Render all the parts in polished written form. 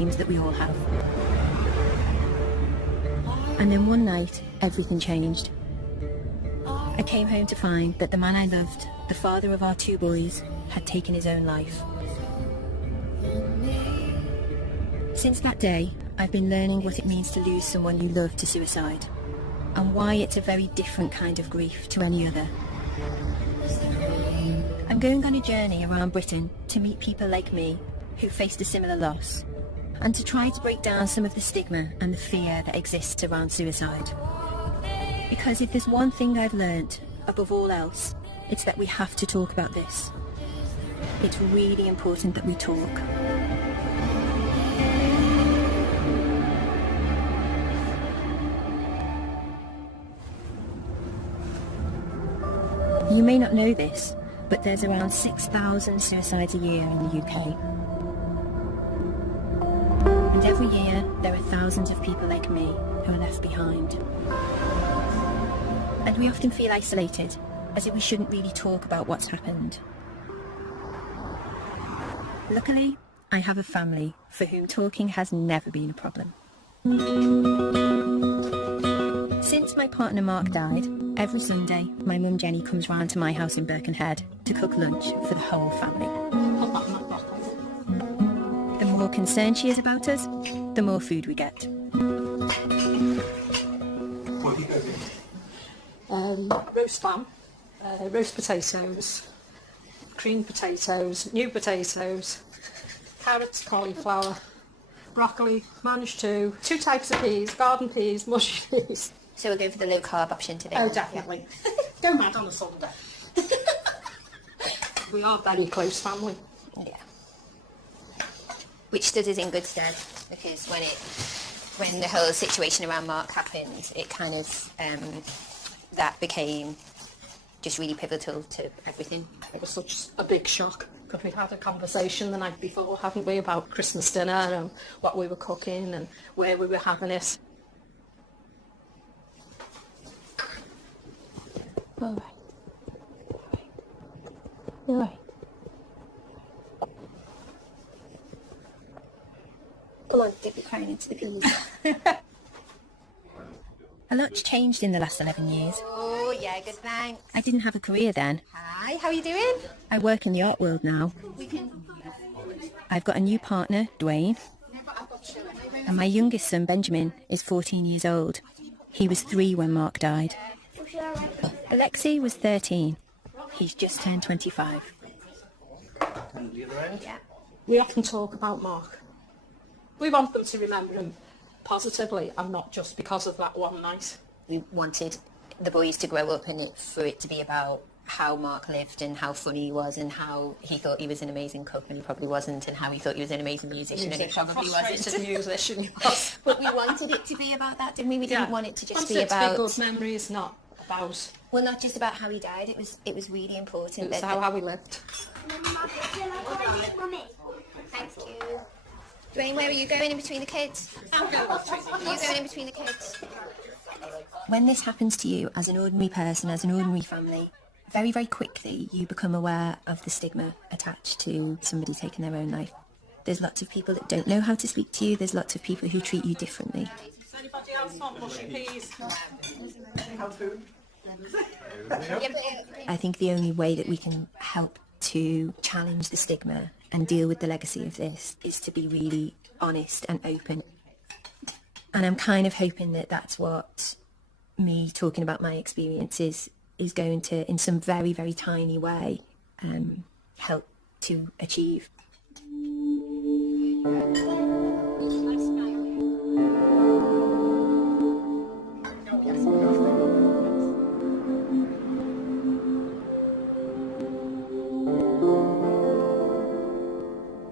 dreams that we all have. And then one night, everything changed. I came home to find that the man I loved, the father of our 2 boys, had taken his own life. Since that day, I've been learning what it means to lose someone you love to suicide, and why it's a very different kind of grief to any other. I'm going on a journey around Britain to meet people like me who faced a similar loss, and to try to break down some of the stigma and the fear that exists around suicide. Because if there's one thing I've learnt, above all else, it's that we have to talk about this. It's really important that we talk. You may not know this, but there's around 6,000 suicides a year in the UK. And every year, there are thousands of people like me who are left behind. And we often feel isolated, as if we shouldn't really talk about what's happened. Luckily, I have a family for whom talking has never been a problem. Since my partner Mark died, every Sunday my mum Jenny comes round to my house in Birkenhead to cook lunch for the whole family. The more concerned she is about us, the more food we get. Roast lamb, roast potatoes, creamed potatoes, new potatoes, carrots, cauliflower, broccoli, managed to, 2 types of peas, garden peas, mushy peas. So we'll go for the low carb option today. Oh, definitely. Yeah. Go mad on a Sunday. We are very close family. Yeah. Which stood us in good stead, because when the whole situation around Mark happened, it kind of that became just really pivotal to everything. It was such a big shock, because we had a conversation the night before, haven't we, about Christmas dinner and what we were cooking and where we were having it. All right. All right. Come on, dip your crown into the peas. A lot's changed in the last 11 years. Oh, yeah, good, thanks. I didn't have a career then. Hi, how are you doing? I work in the art world now. I've got a new partner, Dwayne. And my youngest son, Benjamin, is 14 years old. He was 3 when Mark died. Alexei was 13. He's just turned 25. Yeah. We often talk about Mark. We want them to remember him positively and not just because of that one night. We wanted the boys to grow up and for it to be about how Mark lived and how funny he was and how he thought he was an amazing cook and he probably wasn't, and how he thought he was an amazing musician and he probably wasn't. Musician, yes. But we wanted it to be about that, didn't we? We didn't want it to just be about... good memories, not about... Well, not just about how he died. It was really important. It was how he lived. Thank you. Dwayne, where are you going in between the kids? I'm going in between the kids. When this happens to you as an ordinary person, as an ordinary family, very, very quickly you become aware of the stigma attached to somebody taking their own life. There's lots of people that don't know how to speak to you. There's lots of people who treat you differently. Does anybody else want mushy peas? I think the only way that we can help to challenge the stigma and deal with the legacy of this is to be really honest and open. And I'm kind of hoping that that's what me talking about my experiences is going to, in some very, very tiny way, help to achieve.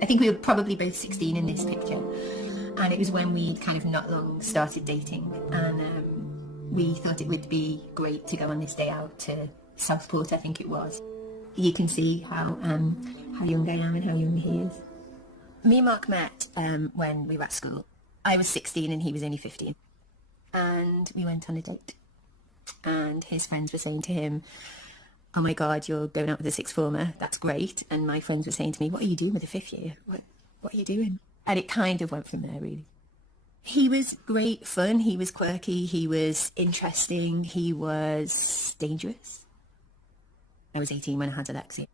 I think we were probably both 16 in this picture, and it was when we kind of not long started dating, and we thought it would be great to go on this day out to Southport, I think it was. You can see how young I am and how young he is. Me and Mark met when we were at school. I was 16 and he was only 15, and we went on a date, and his friends were saying to him, "Oh my God, you're going out with a sixth former, that's great." And my friends were saying to me, "What are you doing with a fifth year? What are you doing?" And it kind of went from there, really. He was great fun. He was quirky. He was interesting. He was dangerous. I was 18 when I had Alexia.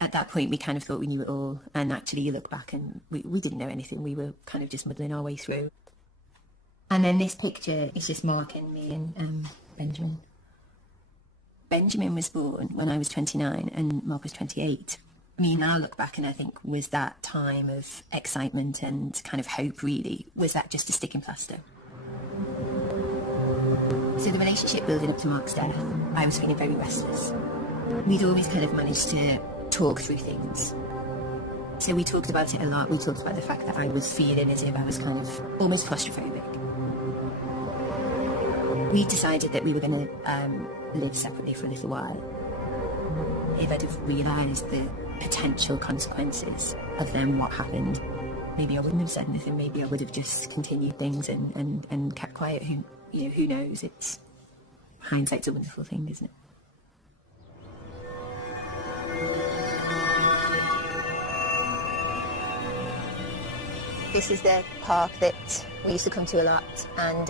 At that point, we kind of thought we knew it all. And actually, you look back and we didn't know anything. We were kind of just muddling our way through. And then this picture is just Mark and me and Benjamin. Benjamin was born when I was 29 and Mark was 28. I mean, now I look back and I think, was that time of excitement and kind of hope, really? Was that just a sticking plaster? So the relationship building up to Mark's death, I was feeling very restless. We'd always kind of managed to talk through things. So we talked about it a lot. We talked about the fact that I was feeling as if I was kind of almost claustrophobic. We decided that we were going to live separately for a little while. If I'd have realised the potential consequences of then what happened, maybe I wouldn't have said anything. Maybe I would have just continued things and kept quiet. Who knows? It's hindsight's a wonderful thing, isn't it? This is the park that we used to come to a lot, and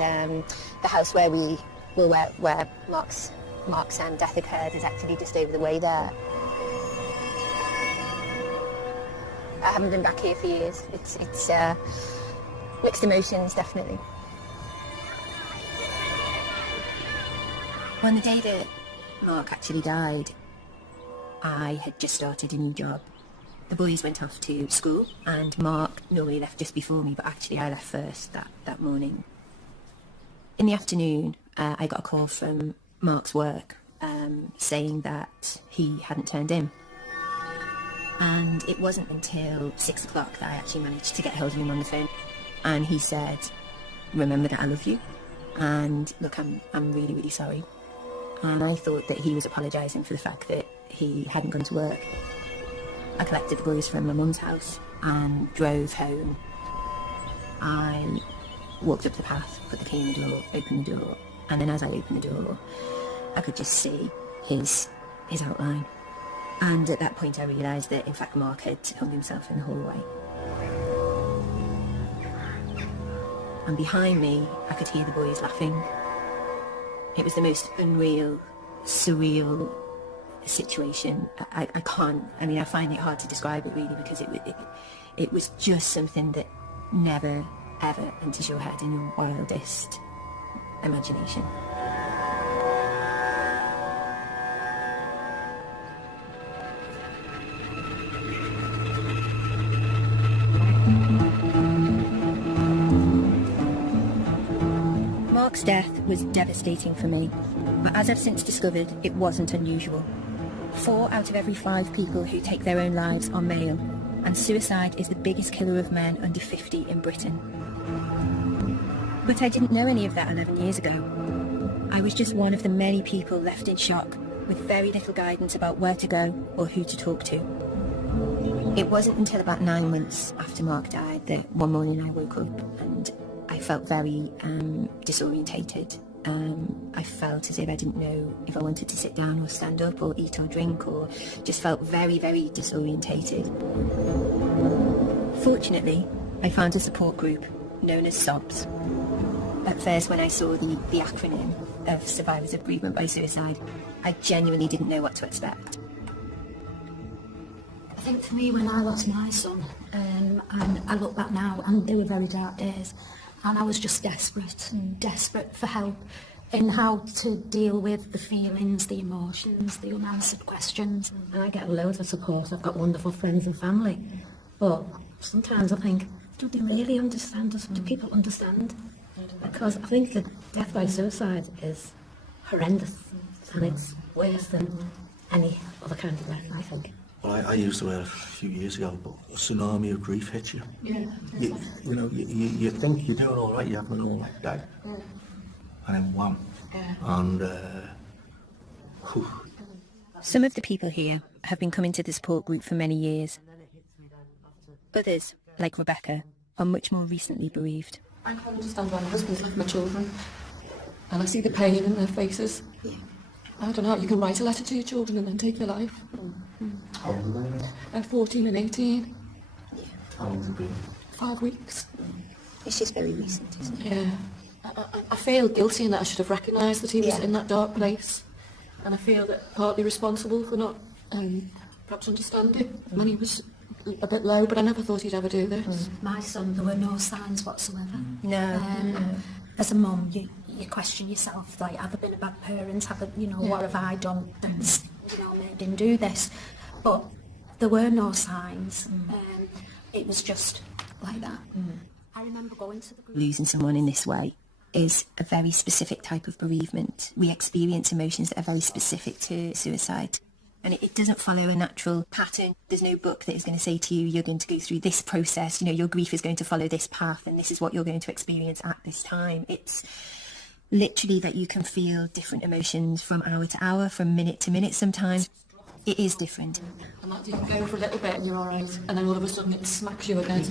the house where Mark's death occurred is actually just over the way there. I haven't been back here for years. It's mixed emotions, definitely. On the day that Mark actually died, I had just started a new job. The boys went off to school, and Mark normally left just before me, but actually I left first that morning. In the afternoon, I got a call from Mark's work saying that he hadn't turned in. And it wasn't until 6 o'clock that I actually managed to get hold of him on the phone. And he said, "Remember that I love you. And look, I'm really, really sorry." And I thought that he was apologising for the fact that he hadn't gone to work. I collected the boys from my mum's house and drove home. I walked up the path, put the key in the door, opened the door, and then as I opened the door, I could just see his outline. And at that point I realised that in fact Mark had hung himself in the hallway. And behind me I could hear the boys laughing. It was the most unreal, surreal situation. I find it hard to describe it really, because it was just something that never ever enters your head in your wildest imagination. Mark's death was devastating for me, but as I've since discovered, it wasn't unusual. 4 out of every 5 people who take their own lives are male, and suicide is the biggest killer of men under 50 in Britain. But I didn't know any of that 11 years ago. I was just one of the many people left in shock, with very little guidance about where to go or who to talk to. It wasn't until about 9 months after Mark died that one morning I woke up and I felt very disorientated. I felt as if I didn't know if I wanted to sit down or stand up or eat or drink, or just felt very, very disorientated. Fortunately, I found a support group known as SOBS. At first, when I saw the acronym of Survivors of Bereavement by Suicide, I genuinely didn't know what to expect. I think for me, when I lost my son, and I look back now, and they were very dark days, and I was just desperate for help in how to deal with the feelings, the emotions, the unanswered questions. And I get loads of support. I've got wonderful friends and family. But sometimes I think, do they really understand us? Do people understand? Because I think that death by suicide is horrendous, and it's worse than any other kind of death, I think. Well, I used the word a few years ago, but a tsunami of grief hits you. Yeah. You think you're doing all right, you're having an all right day, and then wham. Yeah. And some of the people here have been coming to the support group for many years. Others, like Rebecca, are much more recently bereaved. I can't understand why my husband's left my children, and I see the pain in their faces. Yeah. I don't know how you can write a letter to your children and then take your life. How old are they? 14 and 18. How long has it been? 5 weeks. It's just very recent, isn't it? Yeah. I feel guilty in that I should have recognised that he was in that dark place. And I feel that partly responsible for not perhaps understanding when he was a bit low, but I never thought he'd ever do this. My son, there were no signs whatsoever. No. As a mum, you question yourself, like, have I been a bad parent? What have I done that's, made him do this? But there were no signs. It was just like that. I remember going to the group. Losing someone in this way is a very specific type of bereavement. We experience emotions that are very specific to suicide. And it doesn't follow a natural pattern. There's no book that is going to say to you, you're going to go through this process, your grief is going to follow this path, and this is what you're going to experience at this time. It's literally that you can feel different emotions from hour to hour, from minute to minute sometimes. It is different. And that you can go for a little bit and you're all right, and then all of a sudden it smacks you again.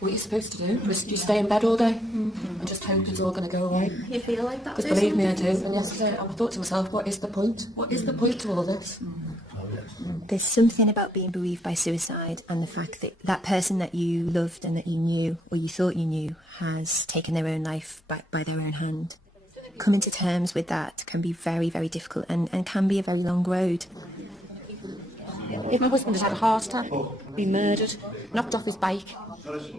What you're supposed to do is you stay in bed all day and just hope it's all going to go away. You feel like that? Because believe me, I do. And yesterday I thought to myself, what is the point? What is the point to all this? There's something about being bereaved by suicide and the fact that that person that you loved and that you knew, or you thought you knew, has taken their own life by their own hand. Coming to terms with that can be very, very difficult and can be a very long road. If my husband had had a heart attack, been murdered, knocked off his bike,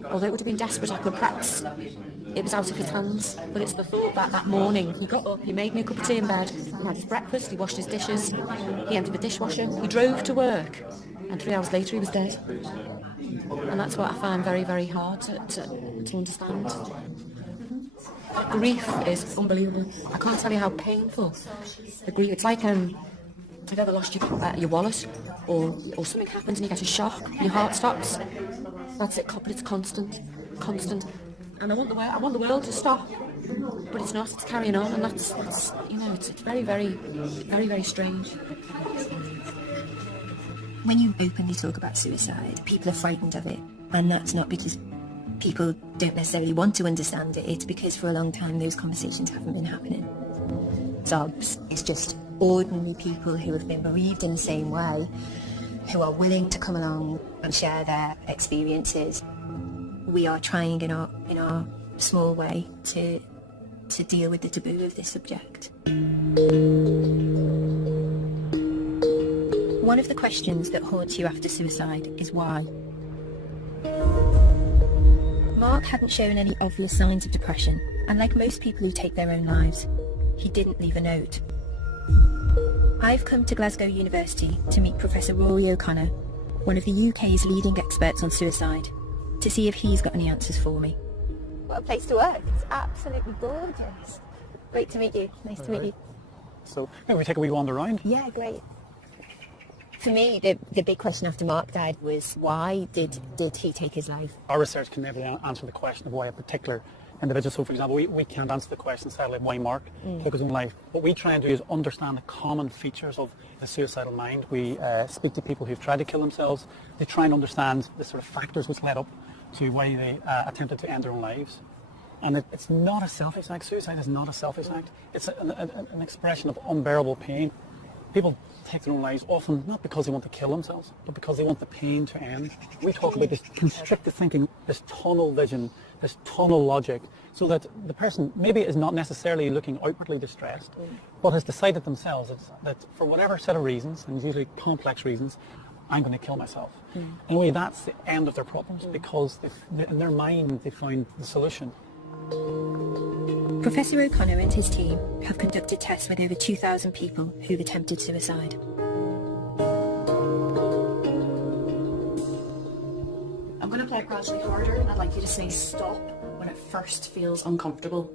although it would have been desperate, I could perhaps, it was out of his hands. But it's the thought that morning, he got up, he made me a cup of tea in bed, he had his breakfast, he washed his dishes, he emptied the dishwasher, he drove to work, and 3 hours later he was dead. And that's what I find very, very hard to understand. Grief is unbelievable. I can't tell you how painful the grief. It's like you've ever lost your wallet, or something happens and you get a shock, and your heart stops. That's it, but it's constant. And I want the world to stop, but it's not. It's carrying on, and that's it's very, very, very, very strange. When you openly talk about suicide, people are frightened of it, and that's not because people don't necessarily want to understand it. It's because for a long time those conversations haven't been happening. Sobs is just ordinary people who have been bereaved in the same way, who are willing to come along and share their experiences. We are trying in our small way to deal with the taboo of this subject. One of the questions that haunts you after suicide is why. Mark hadn't shown any obvious signs of depression, and like most people who take their own lives, he didn't leave a note. I've come to Glasgow University to meet Professor Rory O'Connor, one of the UK's leading experts on suicide, to see if he's got any answers for me. What a place to work. It's absolutely gorgeous. Great to meet you. Nice to meet you. So, we take a wee wander around. Yeah, great. For me, the big question after Mark died was, why did he take his life? Our research can never answer the question of why a particular individual. So, for example, we can't answer the question, sadly, of why Mark took his own life. What we try and do is understand the common features of the suicidal mind. We speak to people who've tried to kill themselves. They try and understand the sort of factors which led up to why they attempted to end their own lives. And it's not a selfish act. Suicide is not a selfish act. It's an expression of unbearable pain. People take their own lives often not because they want to kill themselves, but because they want the pain to end. We talk about this constricted thinking, this tunnel vision, this tunnel logic, so that the person maybe is not necessarily looking outwardly distressed, but has decided themselves that for whatever set of reasons, and usually complex reasons, I'm going to kill myself. In a way, that's the end of their problems, because in their mind they found the solution. Professor O'Connor and his team have conducted tests with over 2,000 people who've attempted suicide. I'm going to play it gradually harder, and I'd like you to say stop when it first feels uncomfortable.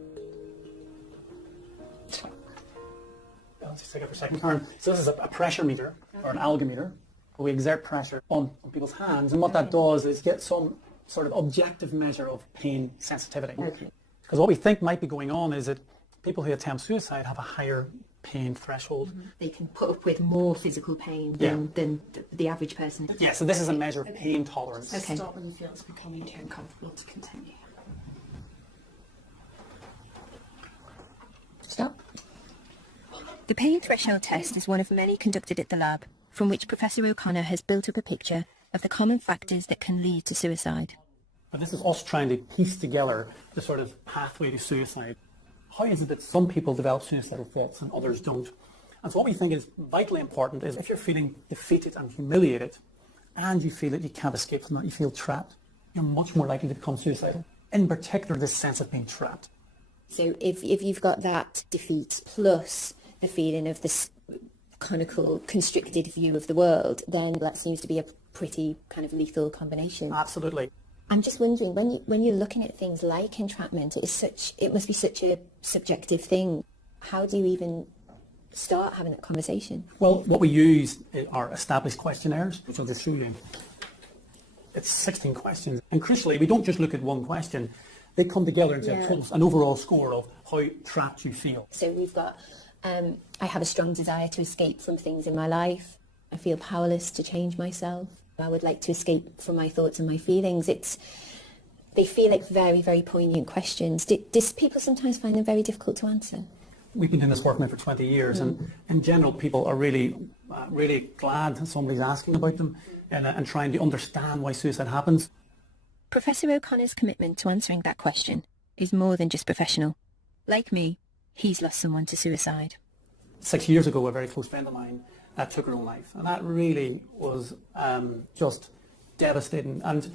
Let's just take it for a second, Karen. So this is a pressure meter, or an algometer, where we exert pressure on people's hands, and what that does is get some sort of objective measure of pain sensitivity. Okay. Because what we think might be going on is that people who attempt suicide have a higher pain threshold. They can put up with more physical pain than the average person. Yeah, so this is a measure of pain tolerance. Okay. Stop when you feel it's becoming too uncomfortable to continue. Stop. The pain threshold test is one of many conducted at the lab, from which Professor O'Connor has built up a picture of the common factors that can lead to suicide. But this is us trying to piece together the sort of pathway to suicide. How is it that some people develop suicidal thoughts and others don't? And so what we think is vitally important is if you're feeling defeated and humiliated and you feel that you can't escape from that, you feel trapped, you're much more likely to become suicidal. In particular, this sense of being trapped. So if you've got that defeat plus the feeling of this conical, constricted view of the world, then that seems to be a pretty kind of lethal combination. Absolutely. I'm just wondering, when you're looking at things like entrapment, it must be such a subjective thing. How do you even start having that conversation? Well, what we use are established questionnaires, which I'll just show you. It's 16 questions. And crucially, we don't just look at one question. They come together into an overall score of how trapped you feel. So we've got, I have a strong desire to escape from things in my life. I feel powerless to change myself. I would like to escape from my thoughts and my feelings. They feel like very, very poignant questions. Do people sometimes find them very difficult to answer? We've been doing this work now for 20 years, and in general, people are really glad that somebody's asking about them and trying to understand why suicide happens. Professor O'Connor's commitment to answering that question is more than just professional. Like me, he's lost someone to suicide. 6 years ago, a very close friend of mine took her own life, and that really was just devastating, and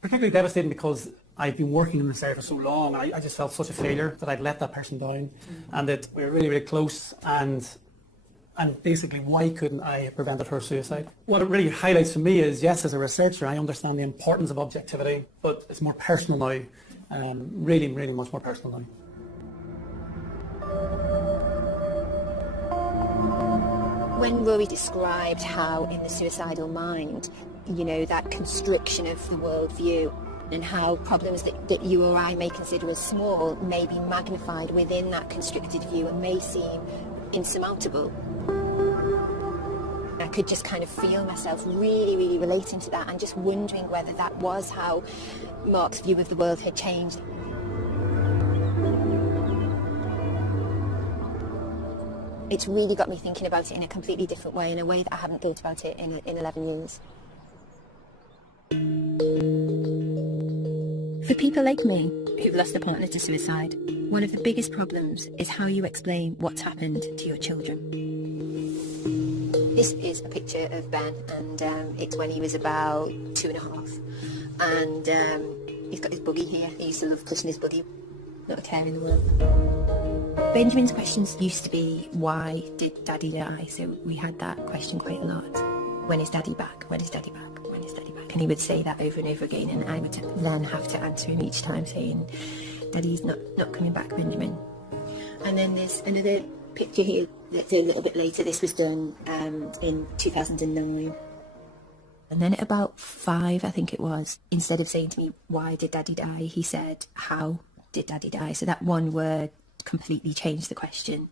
particularly devastating because I've been working in this area for so long. I just felt such a failure that I'd let that person down, and that we were really, really close, and basically, why couldn't I have prevented her suicide? What it really highlights for me is, yes, as a researcher, I understand the importance of objectivity, but it's more personal now, really, really much more personal now. When Rory described how in the suicidal mind, that constriction of the worldview and how problems that you or I may consider as small may be magnified within that constricted view and may seem insurmountable. I could just kind of feel myself really, really relating to that and just wondering whether that was how Mark's view of the world had changed. It's really got me thinking about it in a completely different way, in a way that I haven't thought about it in 11 years. For people like me, who've lost a partner to suicide, one of the biggest problems is how you explain what's happened to your children. This is a picture of Ben, and it's when he was about 2.5. And he's got his buggy here. He used to love pushing his buggy. Not a care in the world. Benjamin's questions used to be, why did Daddy die? So we had that question quite a lot. When is Daddy back? When is Daddy back? When is Daddy back? And he would say that over and over again, and I would then have to answer him each time saying, Daddy's not coming back, Benjamin. And then there's another picture here that's a little bit later. This was done in 2009. And then at about 5, I think it was, instead of saying to me, why did Daddy die? He said, how did Daddy die? So that one word completely changed the question.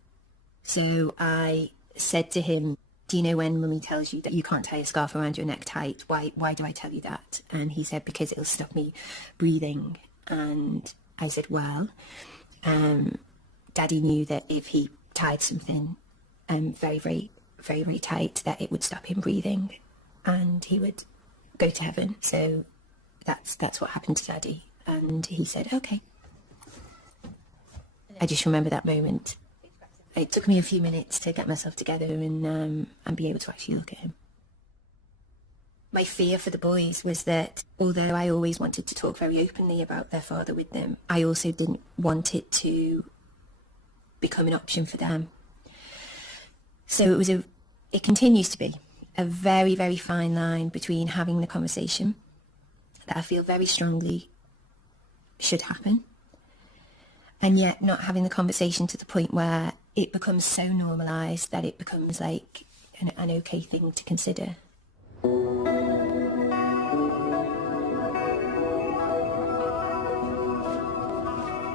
So I said to him, do you know when Mummy tells you that you can't tie a scarf around your neck tight? Why do I tell you that? And he said, because it'll stop me breathing. And I said, well, Daddy knew that if he tied something very, very, very, very tight, that it would stop him breathing and he would go to heaven. So that's what happened to Daddy. And he said, okay. I just remember that moment. It took me a few minutes to get myself together and be able to actually look at him. My fear for the boys was that although I always wanted to talk very openly about their father with them, I also didn't want it to become an option for them. So it continues to be a very, very fine line between having the conversation that I feel very strongly should happen, and yet not having the conversation to the point where it becomes so normalised that it becomes like an okay thing to consider.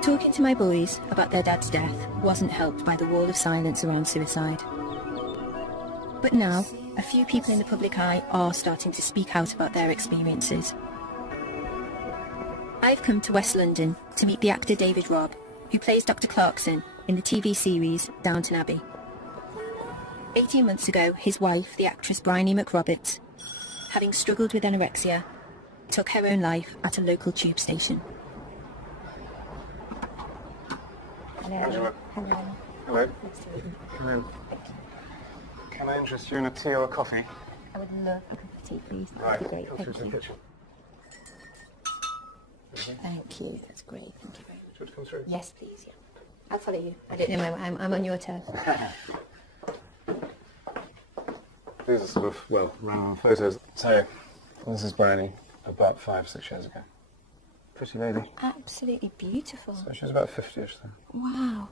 Talking to my boys about their dad's death wasn't helped by the wall of silence around suicide. But now, a few people in the public eye are starting to speak out about their experiences. I've come to West London to meet the actor David Robb, who plays Dr. Clarkson in the TV series Downton Abbey. 18 months ago, his wife, the actress Bryony McRoberts, having struggled with anorexia, took her own life at a local tube station. Angela. Hello. Come in. Can I interest you in a tea or a coffee? I would love a cup of tea, please. Right. That'd be great. Go Thank through to the you. kitchen. Thank you. That's great. Thank you very much. Should we come through? Yes, please. Yeah. I'll follow you. I don't know. I'm on your turf. These are sort of, well, random photos. So, this is Brownie about 5-6 years ago. Pretty lady. Absolutely beautiful. So she was about 50ish then. Wow.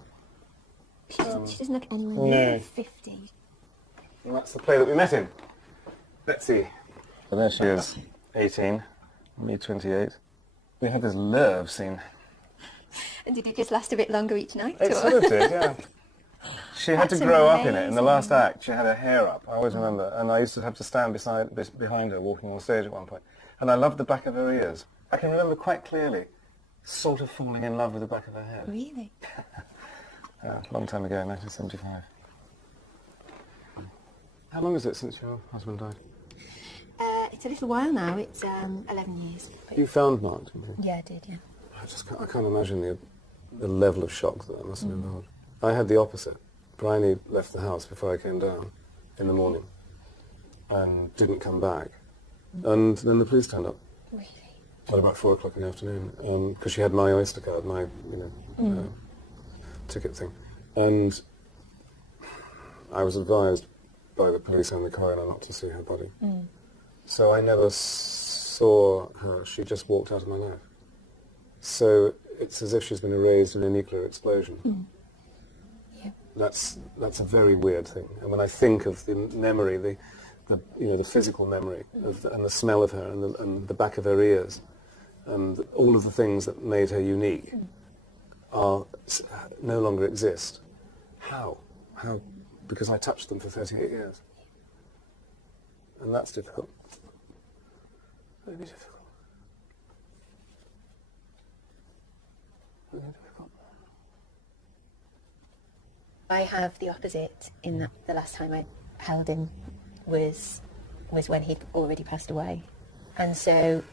She doesn't look anywhere No. near 50. And that's the play that we met in. Betsy. So there she is, 18, me 28. We had this love scene. And did it just last a bit longer each night? It sort of did, yeah. She had to That's grow up in it. In the amazing. last act, she had her hair up. I always remember. And I used to have to stand behind her, walking on stage at one point. And I loved the back of her ears. I can remember quite clearly sort of falling in love with the back of her head. Really? Yeah, a long time ago, 1975. How long is it since your husband died? It's a little while now. It's 11 years. You found Mark, didn't you? Yeah, I did, yeah. I can't imagine the level of shock that must have involved. I had the opposite. Bryony left the house before I came down in the morning and didn't come back. And then the police turned up. Really? At about 4 o'clock in the afternoon, because she had my Oyster card, my ticket thing. And I was advised by the police and the coroner not to see her body. So I never saw her. She just walked out of my life. So it's as if she's been erased in a nuclear explosion. Yeah. That's a very weird thing. And when I think of the memory, the physical memory and the smell of her and the back of her ears and all of the things that made her unique are no longer exist. How? Because I touched them for 38 years. And that's difficult. Very difficult. Very difficult. I have the opposite in that the last time I held him was when he'd already passed away. And so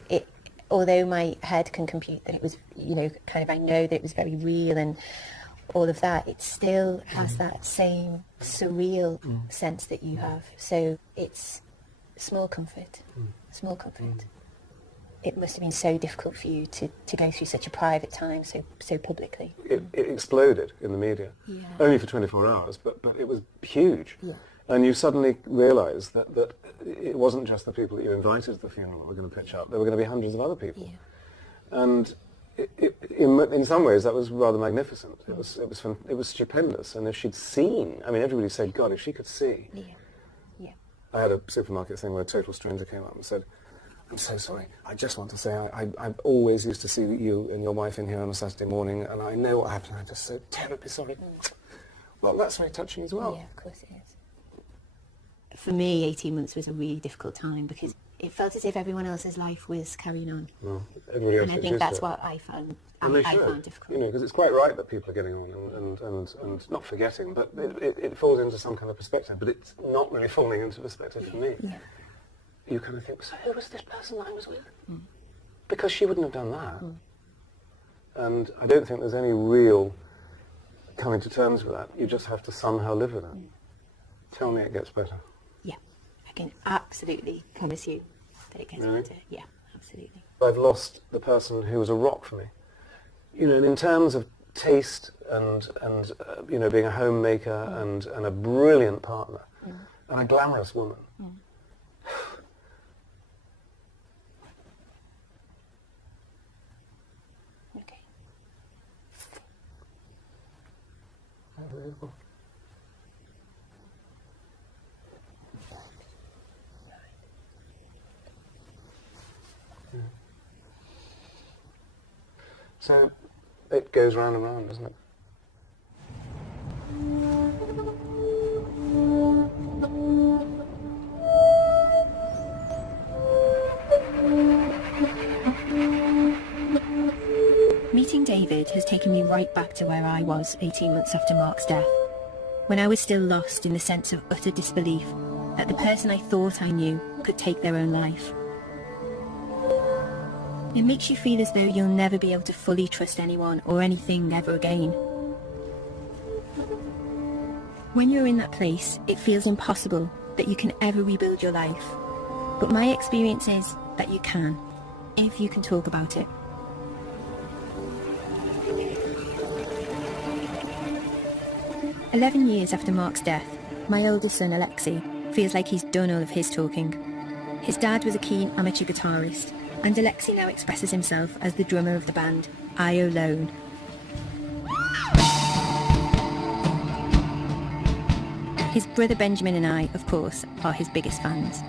although my head can compute that it was, I know that it was very real and all of that, it still has that same surreal sense that you have. So it's small comfort. It must have been so difficult for you to go through such a private time so publicly. It exploded in the media. Yeah. Only for 24 hours, but it was huge. Yeah. And you suddenly realise that it wasn't just the people that you invited to the funeral that were going to pitch up. There were going to be hundreds of other people. Yeah. And in some ways that was rather magnificent. It was stupendous. And if she'd seen, everybody said, God, if she could see. Yeah. Yeah. I had a supermarket thing where a total stranger came up and said, I'm so sorry. I just want to say I've always used to see you and your wife in here on a Saturday morning, and I know what happened. I'm just so terribly sorry. Well, that's very touching as well. Yeah, of course it is. For me, 18 months was a really difficult time because it felt as if everyone else's life was carrying on. Well, everybody else And I gets think used that's to it. what I found. And they I should, found difficult. because it's quite right that people are getting on and not forgetting, but it falls into some kind of perspective. But it's not really falling into perspective for me. Yeah. You kind of think, so who was this person that I was with? Because she wouldn't have done that. And I don't think there's any real coming to terms with that. You just have to somehow live with it. Tell me it gets better. Yeah, I can absolutely promise you that it gets Really? better. Yeah, absolutely. I've lost the person who was a rock for me. And in terms of taste and being a homemaker and a brilliant partner and a glamorous woman. Okay. Unbelievable. So it goes round and round, doesn't it? Meeting David has taken me right back to where I was 18 months after Mark's death, when I was still lost in the sense of utter disbelief that the person I thought I knew could take their own life. It makes you feel as though you'll never be able to fully trust anyone or anything ever again. When you're in that place, it feels impossible that you can ever rebuild your life. But my experience is that you can, if you can talk about it. "11 years after Mark's death, my oldest son Alexei feels like he's done all of his talking. His dad was a keen amateur guitarist, and Alexei now expresses himself as the drummer of the band I Alone. His brother Benjamin and I, of course, are his biggest fans.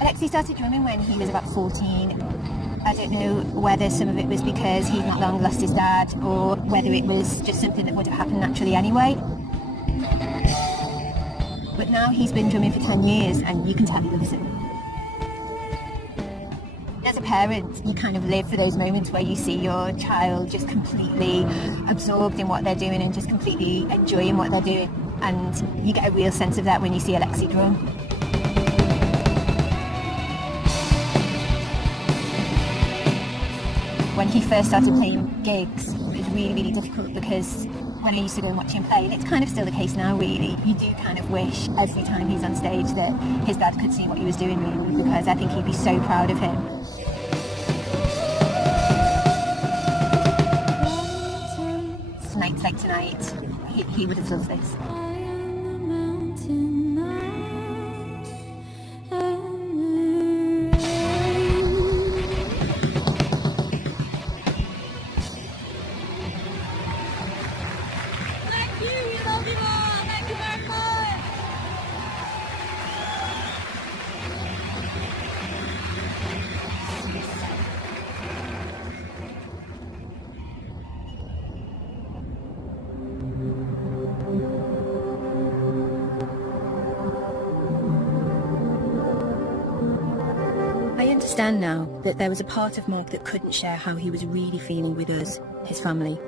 Alexei started drumming when he was about 14. I don't know whether some of it was because he'd not long lost his dad, or whether it was just something that would have happened naturally anyway. But now he's been drumming for 10 years, and you can tell he loves it. As a parent, you kind of live for those moments where you see your child just completely absorbed in what they're doing and just completely enjoying what they're doing. And you get a real sense of that when you see Alexei drum. When he first started playing gigs, it was really, really difficult because when I used to go and watch him play, and it's kind of still the case now really, you do kind of wish every time he's on stage that his dad could see what he was doing really, because I think he'd be so proud of him. Nights like tonight, he would have loved this. I understand now that there was a part of Mark that couldn't share how he was really feeling with us, his family.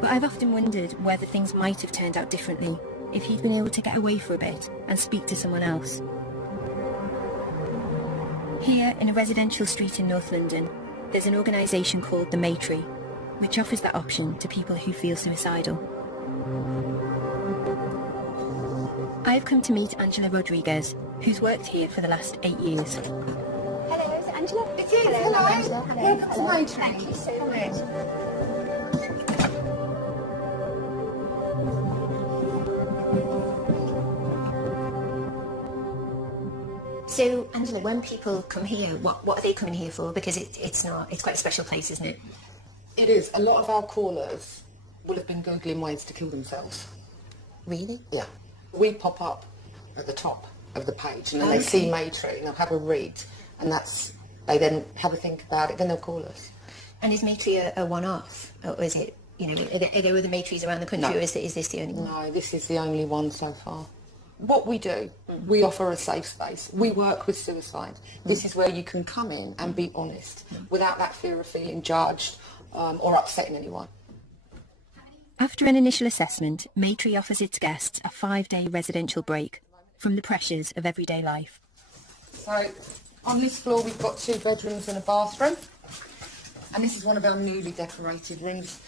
But I've often wondered whether things might have turned out differently if he'd been able to get away for a bit and speak to someone else. Here, in a residential street in North London, there's an organisation called the Priory, which offers that option to people who feel suicidal. I've come to meet Angela Rodriguez, who's worked here for the last 8 years. Hello, is it Angela? It is. Hello. Angela. Welcome to my Thank you so much. So, Angela, when people come here, what are they coming here for? Because it's quite a special place, isn't it? It is. A lot of our callers will have been Googling ways to kill themselves. Really? Yeah. We pop up at the top of the page and then they see Priory and they'll have a read and they then have a think about it, then they'll call us. And is Priory a one-off? Or is it, are there other Priories around the country, No. or is this the only one? No, this is the only one so far. What we do, we offer a safe space. We work with suicide. This is where you can come in and be honest without that fear of feeling judged or upsetting anyone. After an initial assessment, Priory offers its guests a 5-day residential break from the pressures of everyday life. So on this floor we've got 2 bedrooms and a bathroom, and this is one of our newly decorated rooms.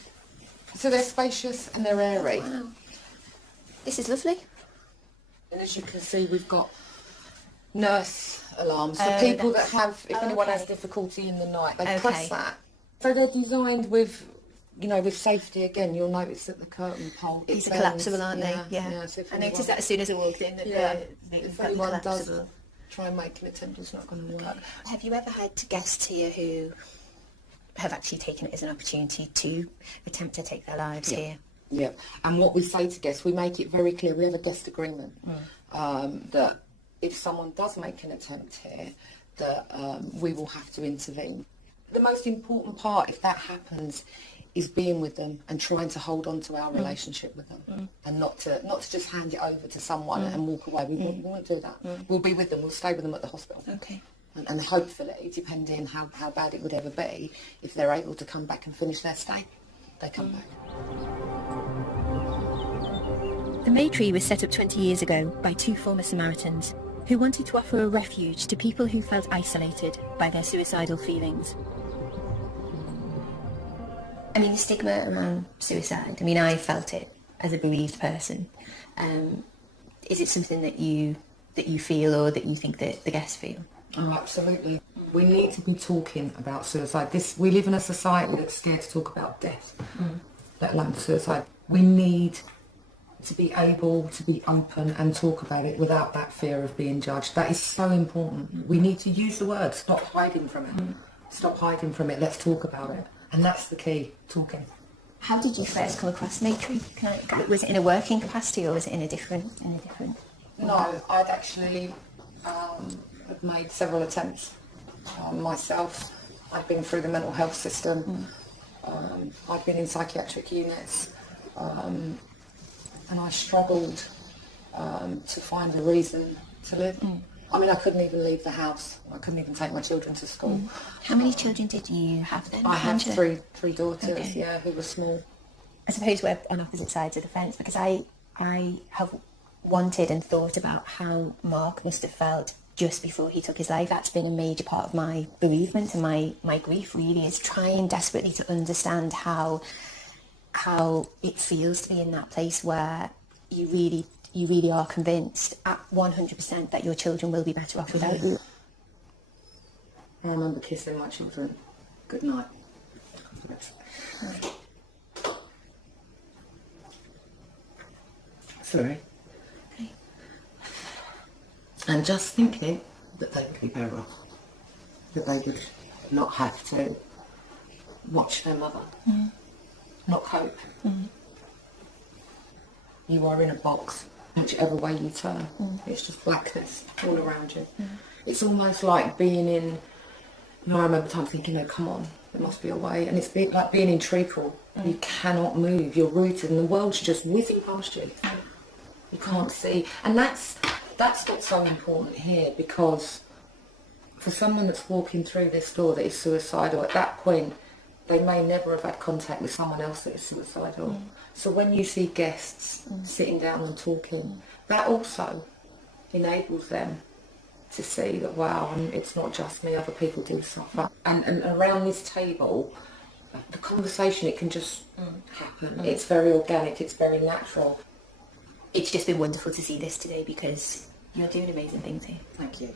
So they're spacious and they're airy. Wow. This is lovely. And as you can see, we've got nurse alarms for people that have, if anyone has difficulty in the night, they press that. So they're designed with, with safety. Again, you'll notice that the curtain pole... These are collapsible, aren't they? Yeah. So I noticed that as soon as I walked in. If anyone does try and make an attempt, it's not going to work. Have you ever had guests here who have actually taken it as an opportunity to attempt to take their lives here? Yeah, and what we say to guests, we make it very clear, we have a guest agreement, that if someone does make an attempt here, that we will have to intervene. The most important part, if that happens, is being with them and trying to hold on to our relationship with them, and not to just hand it over to someone and walk away. We won't do that. We'll be with them, we'll stay with them at the hospital. Okay. And hopefully, depending how bad it would ever be, if they're able to come back and finish their stay, they come back. The May Tree was set up 20 years ago by two former Samaritans who wanted to offer a refuge to people who felt isolated by their suicidal feelings. I mean, the stigma around suicide, I mean, I felt it as a bereaved person. Is it something that you feel, or that you think that the guests feel? Oh, absolutely. We need to be talking about suicide. We live in a society that's scared to talk about death, let alone suicide. We need to be able to be open and talk about it without that fear of being judged. That is so important. We need to use the word. Stop hiding from it. Stop hiding from it. Let's talk about it. And that's the key, talking. How did you first come across May Tree? Was it in a working capacity, or was it in a different? No, I'd actually made several attempts myself. I'd been through the mental health system. I'd been in psychiatric units, and I struggled to find a reason to live. I mean, I couldn't even leave the house. I couldn't even take my children to school. How many children did you have then? I had Angela? three daughters, yeah, who were small. I suppose we're on opposite sides of the fence, because I have wanted and thought about how Mark must have felt just before he took his life. That's been a major part of my bereavement and my grief, really, is trying desperately to understand how it feels to be in that place where you really are convinced at 100% that your children will be better off without you. I remember kissing my children. Good night. Sorry. Okay. And just thinking that they would be better off. That they would not have to watch their mother. Not cope. You are in a box, whichever way you turn. It's just blackness all around you. It's almost like being in, I remember time thinking, no, come on, there must be a way. And it's like being in treacle. You cannot move, you're rooted, and the world's just whizzing past you. You can't see. And that's what's so important here, because for someone that's walking through this door that is suicidal, at that point, they may never have had contact with someone else that is suicidal. So when you see guests sitting down and talking, that also enables them to see that, wow, it's not just me, other people do suffer. And around this table, the conversation, it can just happen. It's very organic, it's very natural. It's just been wonderful to see this today, because you're doing amazing things here. Thank you.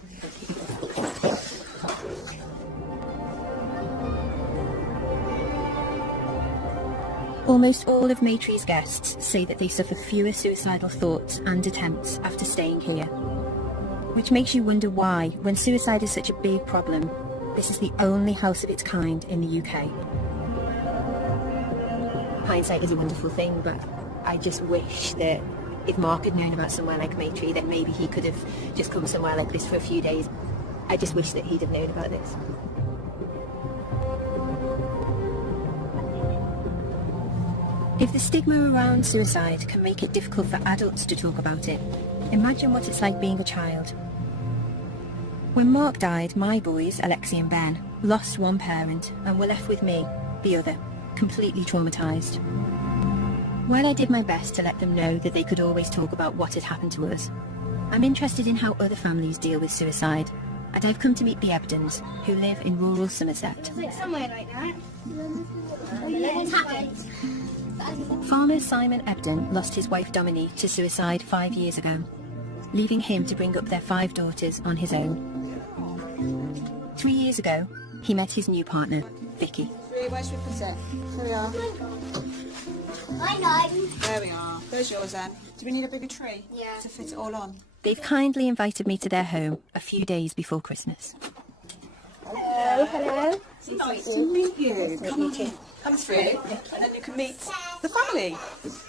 Almost all of May Tree's guests say that they suffer fewer suicidal thoughts and attempts after staying here. Which makes you wonder why, when suicide is such a big problem, this is the only house of its kind in the UK. Hindsight is a wonderful thing, but I just wish that if Mark had known about somewhere like May Tree, that maybe he could have just come somewhere like this for a few days. I just wish that he'd have known about this. If the stigma around suicide can make it difficult for adults to talk about it, imagine what it's like being a child. When Mark died, my boys, Alexi and Ben, lost one parent and were left with me, the other, completely traumatised. While I did my best to let them know that they could always talk about what had happened to us, I'm interested in how other families deal with suicide, and I've come to meet the Ebdons, who live in rural Somerset. Somewhere like that. What's happened? Farmer Simon Ebdon lost his wife Dominique to suicide 5 years ago, leaving him to bring up their 5 daughters on his own. 3 years ago, he met his new partner, Vicky. Where should we put it? Here we are. I know. There we are. There's yours then. Do we need a bigger tree? Yeah. To fit it all on? They've kindly invited me to their home a few days before Christmas. Hello, hello. It's nice to meet you. Come through, and then you can meet the family.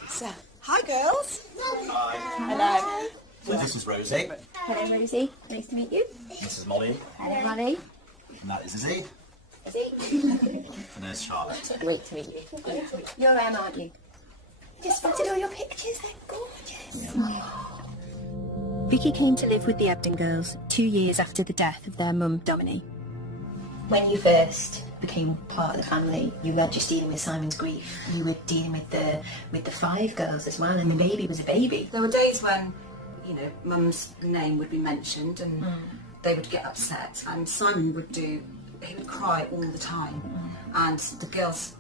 So, hi girls. Hello. So this is Rosie. Hello, Rosie. Nice to meet you. This is Molly. Hello, Molly. And that is Izzy. Izzy. And there's Charlotte. Great to meet you. You're Em, aren't you? Just wanted all your pictures. They're gorgeous. Vicky came to live with the Ebdon girls 2 years after the death of their mum, Dominique. When you first became part of the family. You weren't just dealing with Simon's grief, you were dealing with the 5 girls as well, and the baby was a baby. There were days when, you know, Mum's name would be mentioned and they would get upset, and Simon he would cry all the time, and the girls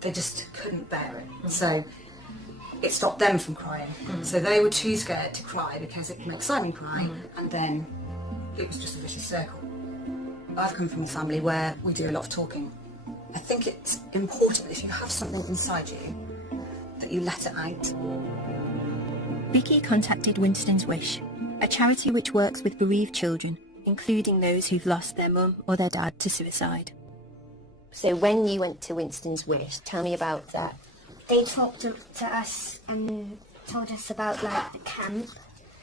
they just couldn't bear it. So it stopped them from crying. So they were too scared to cry because it would make Simon cry, and then it was just a vicious circle. I've come from a family where we do a lot of talking. I think it's important that if you have something inside you, that you let it out. Vicky contacted Winston's Wish, a charity which works with bereaved children, including those who've lost their mum or their dad to suicide. So when you went to Winston's Wish, tell me about that. They talked to us and told us about like the camp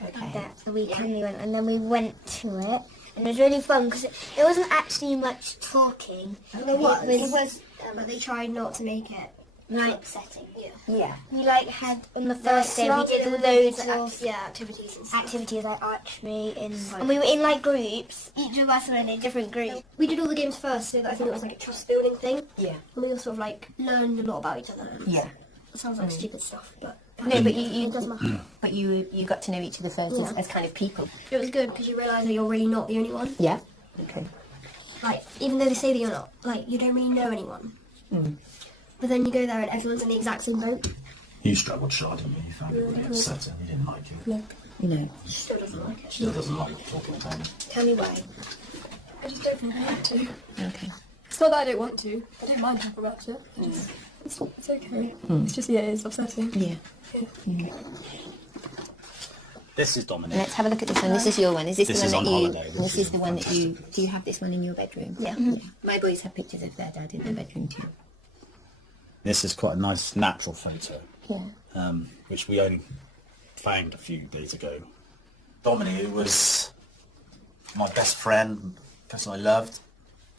that the weekend we went, and then we went to it, and it was really fun because it wasn't actually much talking. It was, but they tried not to make it like upsetting. Yeah. We like had on the first day we did loads of activities like archery and we were in like groups. Each of us were in a different group. We did all the games first, so that I think it was like a trust building thing. Yeah. And we all sort of like learned a lot about each other. Yeah. It sounds like stupid stuff, but No, but it doesn't matter. But you got to know each other first as kind of people. It was good because you realise that you're really not the only one. Yeah. Okay. Like, even though they say that you're not, like, you don't really know anyone. But then you go there and everyone's in the exact same boat. You struggled, Shard, didn't you? You found it really upsetting. You didn't like it. No. You know. She still doesn't like it. Still doesn't like talking to me. Tell me why. I just don't think I want to. Okay. It's not that I don't want to. I don't mind talking about it. It's okay. It's just, it's upsetting. Yeah. This is Dominic. Let's have a look at this one. This is your one. Is this This the one is that on you... holiday. This is the one that you... Do you have this one in your bedroom? Yeah. My boys have pictures of their dad in their bedroom too. This is quite a nice natural photo, Yeah. which we only found a few days ago. Dominic was my best friend, person I loved.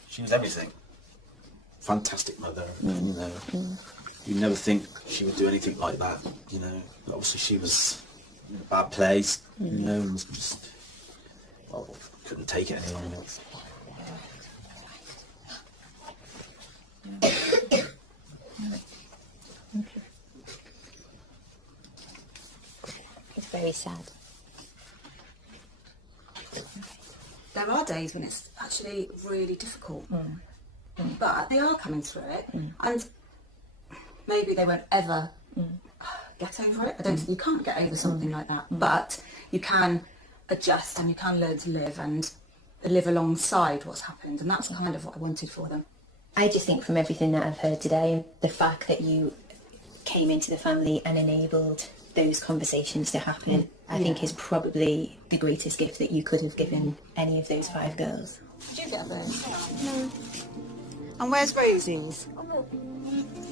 She was everything. Fantastic mother, you know. You never think she would do anything like that, you know. But obviously she was in a bad place, you know, and was just, couldn't take it any longer. It's very sad. There are days when it's actually really difficult, but they are coming through it, and maybe they won't ever get over it. I don't think you can't get over something like that, but you can adjust and you can learn to live and live alongside what's happened, and that's kind of what I wanted for them. I just think from everything that I've heard today, the fact that you came into the family and enabled those conversations to happen, I think is probably the greatest gift that you could have given any of those 5 girls. Did you get those? No. And where's Rosie's?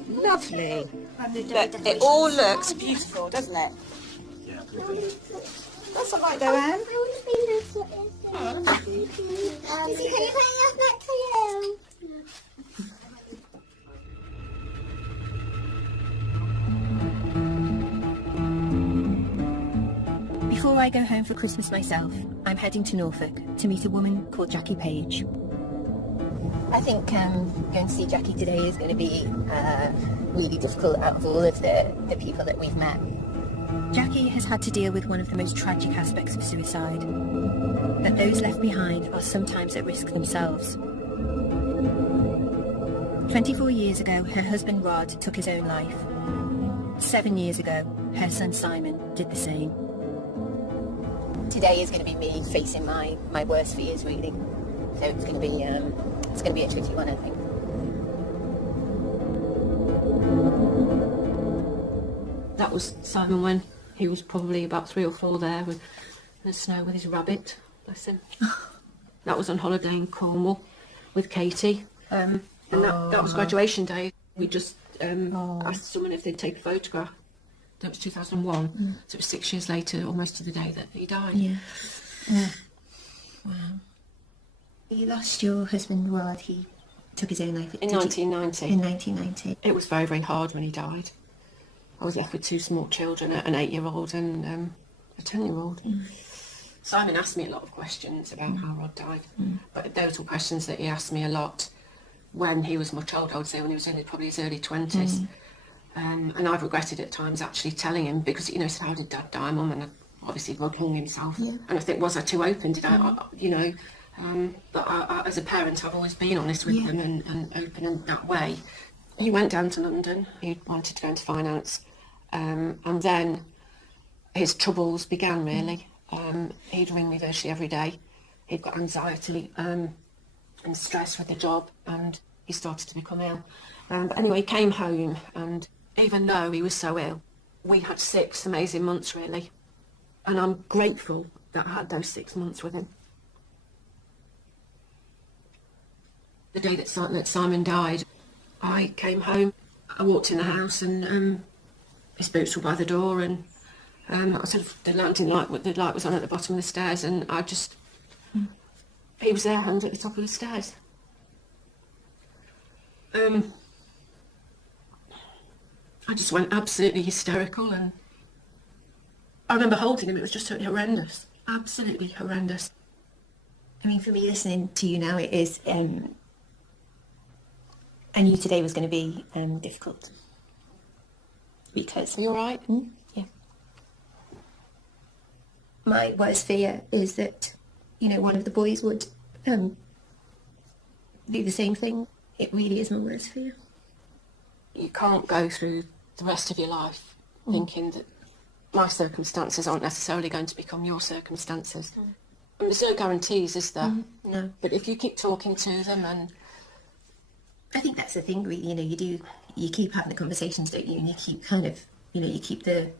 Lovely. Look, it all looks beautiful, doesn't it? Yeah, brilliant. That's all right though, Anne. Before I go home for Christmas myself, I'm heading to Norfolk to meet a woman called Jackie Page. I think going to see Jackie today is going to be really difficult out of all of the people that we've met. Jackie has had to deal with one of the most tragic aspects of suicide, that those left behind are sometimes at risk themselves. 24 years ago, her husband Rod took his own life. 7 years ago, her son Simon did the same. Today is going to be me facing my worst fears, really. So it's going to be a tricky one, I think. That was Simon when he was probably about 3 or 4 there with the snow with his rabbit, bless him. That was on holiday in Cornwall with Katie. And that was graduation day. We just asked someone if they'd take a photograph. That was 2001, so it was 6 years later, almost to the day that he died. Yeah. Wow. You lost your husband Rod. He took his own life In 1990. In 1990. It was very, very hard when he died. I was left with 2 small children, an 8-year-old and a 10-year-old. Simon asked me a lot of questions about how Rod died, but those were questions that he asked me a lot when he was much older. I would say when he was only probably his early 20s. And I've regretted at times actually telling him, because, you know, he said, how did Dad die, Mum? And obviously God hung himself. And I think, was I too open? Did I, you know? But as a parent, I've always been honest with them and open in that way. He went down to London. He wanted to go into finance. And then his troubles began, really. He'd ring me virtually every day. He'd got anxiety and stress with the job, and he started to become ill. But anyway, he came home, and even though he was so ill, we had 6 amazing months, really. And I'm grateful that I had those 6 months with him. The day that Simon died, I came home, I walked in the house, and his boots were by the door, and I sort of, the light was on at the bottom of the stairs, and I just, he was there, hanging at the top of the stairs. I just went absolutely hysterical, and I remember holding him. It was just totally horrendous, absolutely horrendous. I mean, for me, listening to you now, it is. I knew today was going to be difficult, because. Are you all right? Yeah. My worst fear is that, you know, one of the boys would do the same thing. It really is my worst fear. You can't go through the rest of your life thinking that my circumstances aren't necessarily going to become your circumstances. And there's no guarantees, is there? No. But if you keep talking to them, and I think that's the thing, really. You know, you keep having the conversations, don't you? And you keep kind of, you know, you keep the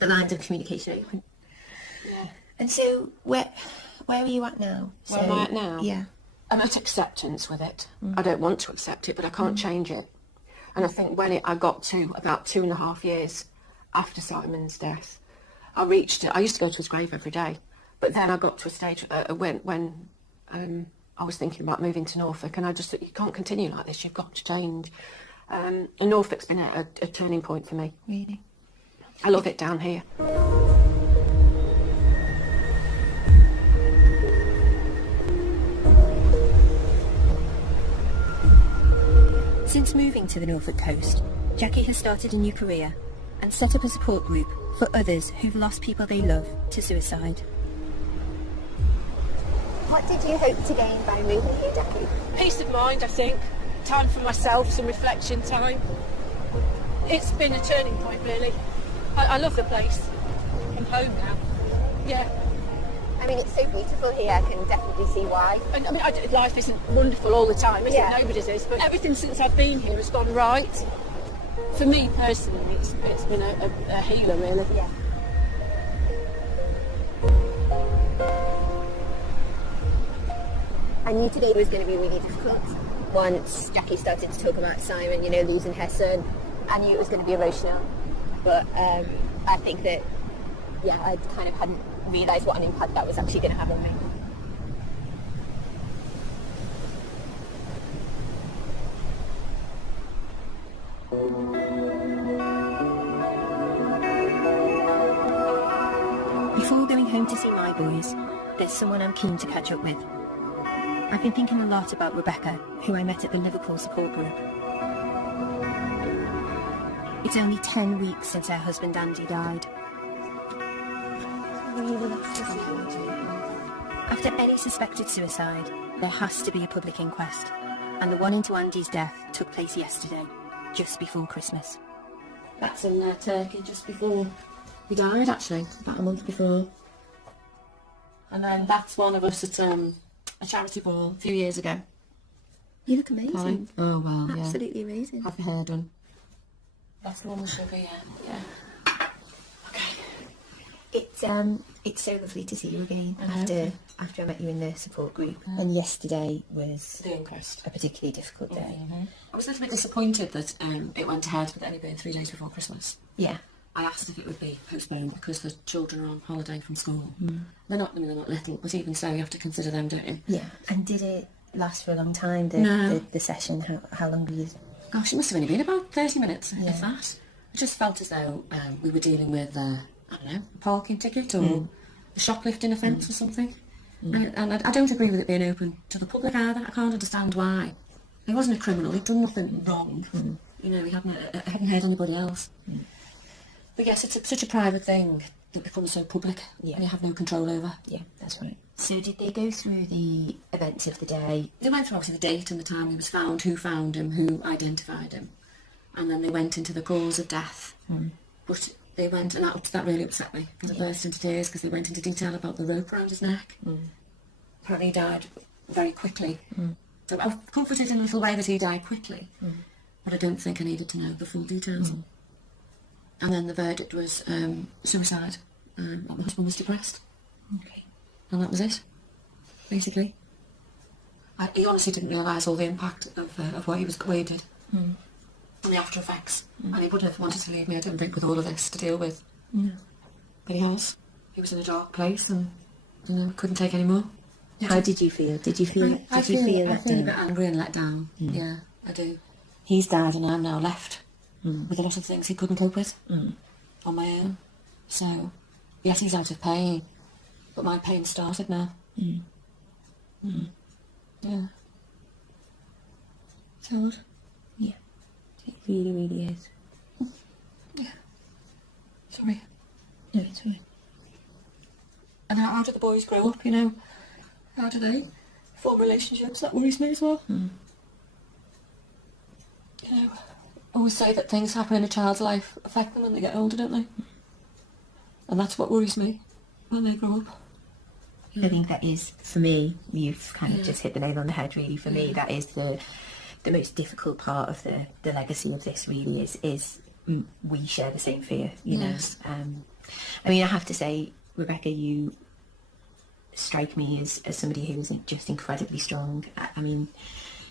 lines of communication open. Yeah. And so, where are you at now? Where am I at now? Yeah. I'm at acceptance with it. I don't want to accept it, but I can't change it. And I think when I got to about 2.5 years after Simon's death, I reached it. I used to go to his grave every day, but then I got to a stage when I was thinking about moving to Norfolk, and I just thought, you can't continue like this. You've got to change. And Norfolk's been a turning point for me. Really? I love it down here. Since moving to the Norfolk coast, Jackie has started a new career and set up a support group for others who've lost people they love to suicide. What did you hope to gain by moving here, Jackie? Peace of mind, I think. Time for myself, some reflection time. It's been a turning point, really. I love the place. I'm home now. Yeah. I mean, it's so beautiful here, I can definitely see why. And I mean, life isn't wonderful all the time, is it? Nobody's is, but everything since I've been here has gone right. For me personally, it's been a healer, really. Yeah. I knew today was going to be really difficult. Once Jackie started to talk about Simon, you know, losing her son, I knew it was going to be emotional. But I think that, yeah, I kind of hadn't realised what an impact that was actually going to have on me. Before going home to see my boys, there's someone I'm keen to catch up with. I've been thinking a lot about Rebecca, who I met at the Liverpool support group. It's only 10 weeks since her husband Andy died. After any suspected suicide, there has to be a public inquest, and the one into Andy's death took place yesterday, just before Christmas. That's in Turkey just before he died, actually, about a month before. And then that's one of us at a charity ball a few years ago. You look amazing. Oh, well, yeah. Absolutely amazing. Have your hair done. That's the one with sugar, yeah. It's so lovely to see you again after I met you in the support group. And yesterday was the inquest. A particularly difficult day. I was a little bit disappointed that it went ahead with only being 3 days before Christmas. Yeah. I asked if it would be postponed because the children are on holiday from school. They're not little, but even so, you have to consider them, don't you? Yeah. And did it last for a long time? The session. How long were you? Gosh, it must have only been about 30 minutes, if that. It just felt as though we were dealing with, I don't know, a parking ticket or a shoplifting offence or something. And I don't agree with it being open to the public either. I can't understand why He wasn't a criminal, he'd done nothing wrong. You know, he hadn't hurt anybody else. But yes, it's such a private thing that becomes so public and you have no control over. Yeah, that's right. So did they go through the events of the day? They went through obviously the date and the time he was found, who found him, who identified him. And then they went into the cause of death. But they went, and that really upset me, because I burst into tears, because they went into detail about the rope around his neck. Apparently he died very quickly. So I was comforted in a little way that he died quickly, but I don't think I needed to know the full details. And then the verdict was suicide. My husband was depressed. Okay. And that was it, basically. He honestly didn't realise all the impact of what he did. And the after effects. And he wouldn't have wanted to leave me, I don't think, with all of this to deal with. But he has. He was in a dark place and couldn't take any more. How did you feel? Did you feel I feel let a bit down? angry and let down. Yeah, I do. He's died and I'm now left with a lot of things he couldn't cope with on my own. So, yes, he's out of pain, but my pain started now. Yeah. It's hard. Yeah. It really, really is. Yeah. Sorry. No, it's all right. And how do the boys grow up, you know? How do they form relationships? That worries me as well. You know, I always say that things happen in a child's life affect them when they get older, don't they? And that's what worries me, when they grow up. I think that is, for me, you've kind of just hit the nail on the head, really. For me, that is the most difficult part of the legacy of this, really, is we share the same fear, you know. I mean, I have to say, Rebecca, you strike me as somebody who is just incredibly strong. I mean,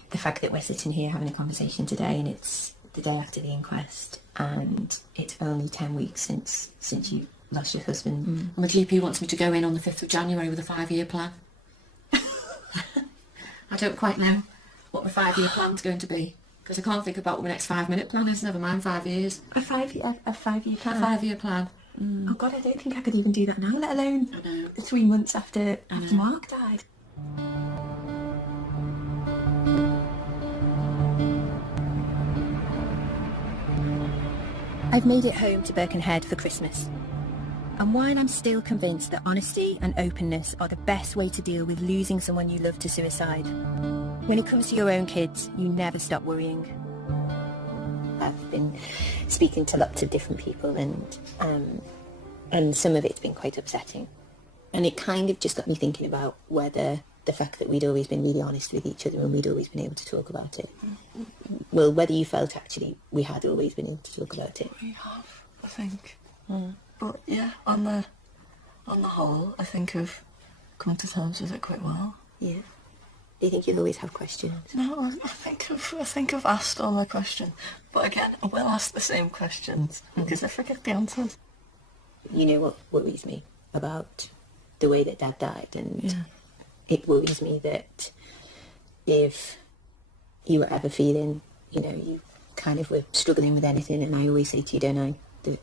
the fact that we're sitting here having a conversation today and it's the day after the inquest and it's only 10 weeks since you lost your husband. My GP wants me to go in on the 5th of January with a 5-year plan. I don't quite know what my 5-year plan's going to be, because I can't think about what my next 5-minute plan is, never mind 5 years. A 5-year plan? A 5-year plan. Oh God, I don't think I could even do that now, let alone 3 months after Mark died. I've made it home to Birkenhead for Christmas. And while I'm still convinced that honesty and openness are the best way to deal with losing someone you love to suicide, when it comes to your own kids, you never stop worrying. I've been speaking to lots of different people and some of it's been quite upsetting. And it kind of just got me thinking about whether the fact that we'd always been really honest with each other and we'd always been able to talk about it, well, whether you felt actually we had always been able to talk about it. We have, I think. But yeah, on the whole, I think I've come to terms with it quite well. Yeah. Do you think you'll always have questions? No, I think I've asked all my questions. But again, I will ask the same questions because I forget the answers. You know what worries me about the way that Dad died, and it worries me that if you were ever feeling, you know, you kind of were struggling with anything, and I always say to you, don't I, that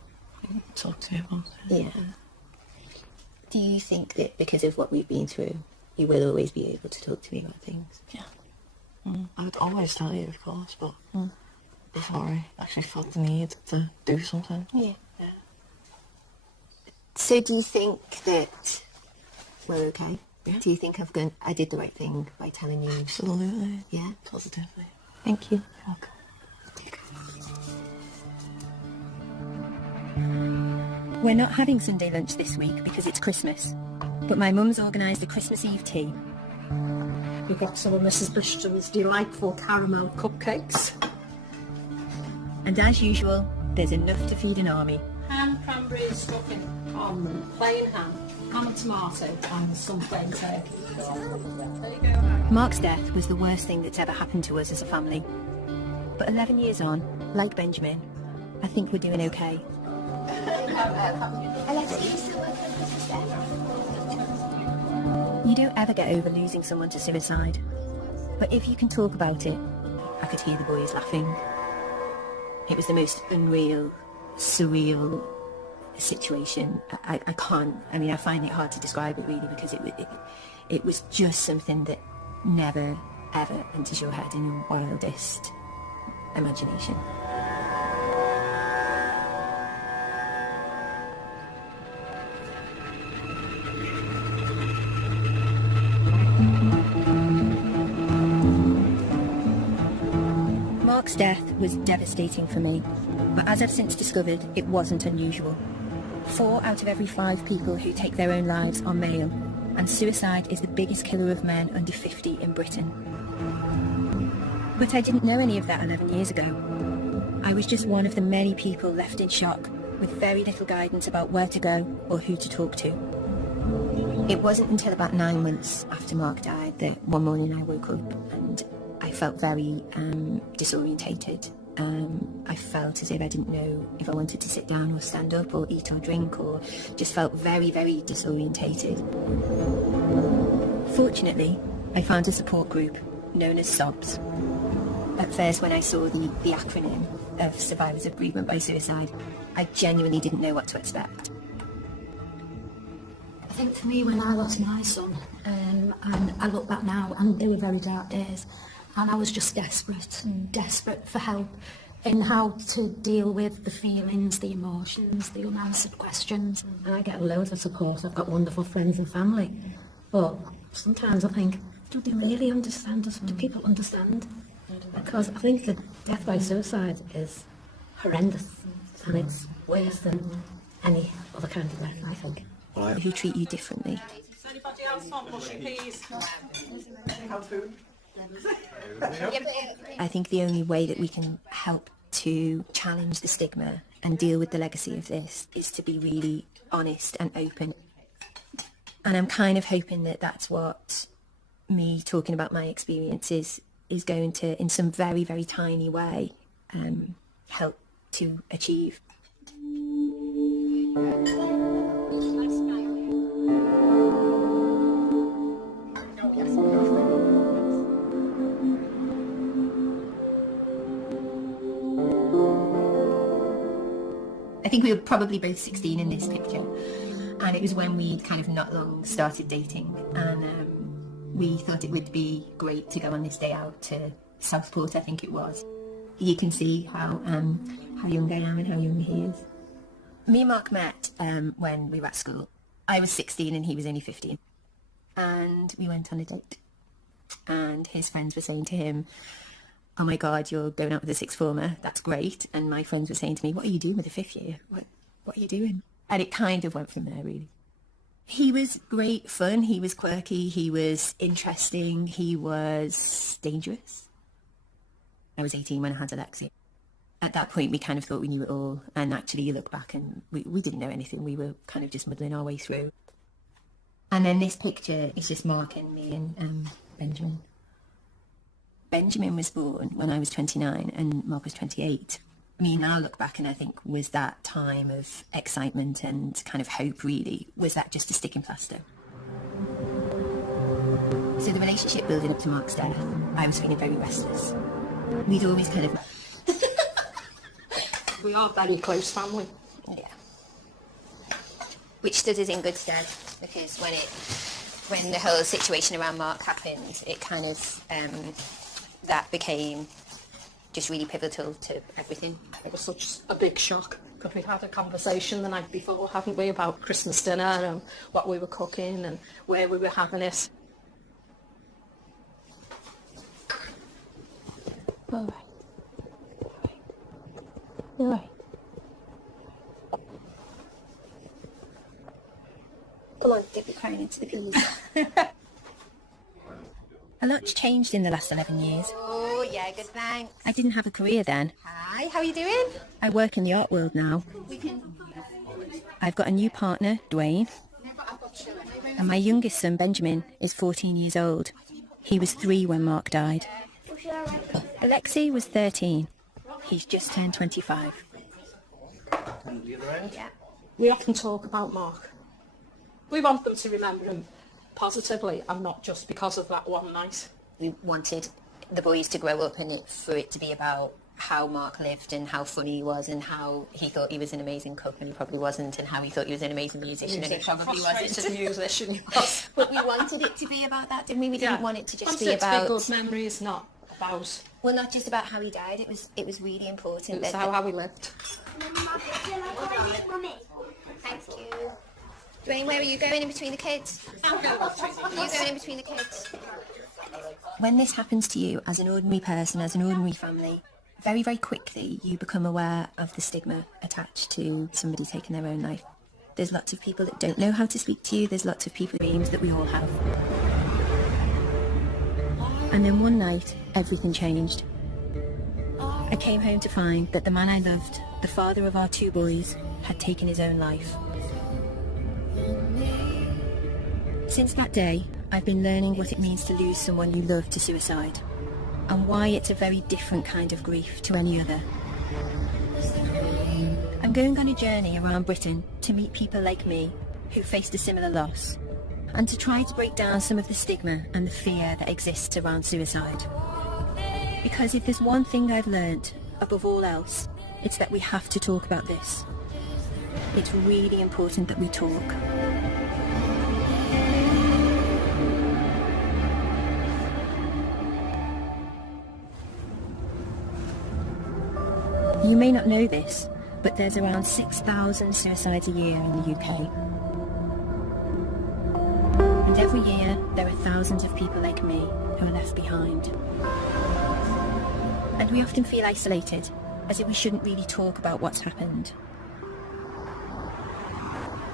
talk to you about it. Yeah. Do you think that because of what we've been through, you will always be able to talk to me about things? Yeah. I would always tell you, of course, but before I actually felt the need to do something. Yeah. So do you think that we're okay? Yeah. Do you think I did the right thing by telling you? Absolutely. Yeah? Positively. Thank you. Okay. We're not having Sunday lunch this week because it's Christmas, but my mum's organised a Christmas Eve tea. We've got some of Mrs. Bishop's delightful caramel cupcakes. And as usual, there's enough to feed an army. Ham, cranberry, stuffing, almond, plain ham and tomato, and some plain turkey. There you go. Mark's death was the worst thing that's ever happened to us as a family. But 11 years on, like Benjamin, I think we're doing okay. You don't ever get over losing someone to suicide, but if you can talk about it, I could hear the boys laughing. It was the most unreal, surreal situation. I find it hard to describe it really, because it was just something that never ever enters your head in your wildest imagination. Mark's death was devastating for me, but as I've since discovered, it wasn't unusual. 4 out of every 5 people who take their own lives are male, and suicide is the biggest killer of men under 50 in Britain. But I didn't know any of that 11 years ago. I was just one of the many people left in shock, with very little guidance about where to go or who to talk to. It wasn't until about 9 months after Mark died that one morning I woke up and I felt very disorientated. I felt as if I didn't know if I wanted to sit down or stand up or eat or drink, or just felt very, very disorientated. Fortunately, I found a support group known as SOBS. At first, when I saw the acronym of Survivors of Bereavement by Suicide, I genuinely didn't know what to expect. I think for me, when I lost my son, and I look back now, and they were very dark days, and I was just desperate for help in how to deal with the feelings, the emotions, the unanswered questions. And I get loads of support. I've got wonderful friends and family. But sometimes I think, do they really understand us? Do people understand? Because I think that death by suicide is horrendous, and it's worse than any other kind of death, I think. Who treat you differently. Anybody else want mushy peas? I think the only way that we can help to challenge the stigma and deal with the legacy of this is to be really honest and open. And I'm kind of hoping that that's what me talking about my experiences is going to, in some very, very tiny way, help to achieve. I think we were probably both 16 in this picture, and it was when we kind of not long started dating, and we thought it would be great to go on this day out to Southport, I think it was. You can see how young I am and how young he is. Me and Mark met when we were at school. I was 16 and he was only 15, and we went on a date, and his friends were saying to him, "Oh my God, you're going out with a sixth former, that's great." And my friends were saying to me, "What are you doing with a fifth year? What are you doing?" And it kind of went from there, really. He was great fun, he was quirky, he was interesting, he was dangerous. I was 18 when I had Alexia. At that point, we kind of thought we knew it all, and actually you look back and we didn't know anything, we were kind of just muddling our way through. And then this picture is just Mark and me and Benjamin. Benjamin was born when I was 29 and Mark was 28. I mean, now I look back and I think, was that time of excitement and kind of hope really, was that just a sticking plaster? So the relationship building up to Mark's death, I was feeling very restless. We'd always kind of... We are very close family. Yeah. Which stood us in good stead, because when the whole situation around Mark happened, it kind of... that became just really pivotal to everything. It was such a big shock, because we'd had a conversation the night before, haven't we, about Christmas dinner and what we were cooking and where we were having it. All right. All right. Come on, dip your crying into the peas. A lot's changed in the last 11 years. Oh, yeah, good, thanks. I didn't have a career then. Hi, how are you doing? I work in the art world now. I've got a new partner, Dwayne, and my youngest son, Benjamin, is 14 years old. He was 3 when Mark died. Alexei was 13. He's just turned 25. Yeah. We often talk about Mark. We want them to remember him positively and not just because of that one night. We wanted the boys to grow up and for it to be about how Mark lived and how funny he was and how he thought he was an amazing cook and he probably wasn't, and how he thought he was an amazing musician and he probably wasn't. Musician, yes. But we wanted it to be about that, didn't we? We didn't want it to just be about... to be good memories, not about... Well, not just about how he died. It was really important. It was how he lived. Thank you. Dwayne, where are you going in between the kids? Are you going in between the kids? When this happens to you as an ordinary person, as an ordinary family, very, very quickly you become aware of the stigma attached to somebody taking their own life. There's lots of people that don't know how to speak to you. There's lots of people dreams that we all have. And then one night, everything changed. I came home to find that the man I loved, the father of our 2 boys, had taken his own life. Since that day, I've been learning what it means to lose someone you love to suicide, and why it's a very different kind of grief to any other. I'm going on a journey around Britain to meet people like me who faced a similar loss, and to try to break down some of the stigma and the fear that exists around suicide. Because if there's one thing I've learnt, above all else, it's that we have to talk about this. It's really important that we talk. You may not know this, but there's around 6,000 suicides a year in the UK. And every year, there are thousands of people like me who are left behind. And we often feel isolated, as if we shouldn't really talk about what's happened.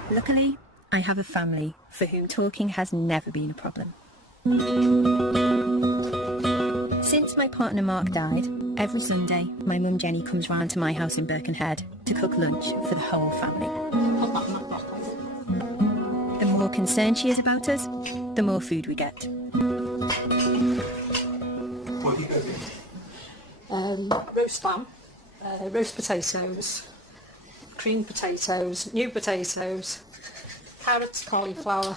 Luckily, I have a family for whom talking has never been a problem. Since my partner Mark died, every Sunday my mum Jenny comes round to my house in Birkenhead to cook lunch for the whole family. The more concerned she is about us, the more food we get. Roast lamb, roast potatoes, creamed potatoes, new potatoes, carrots, cauliflower,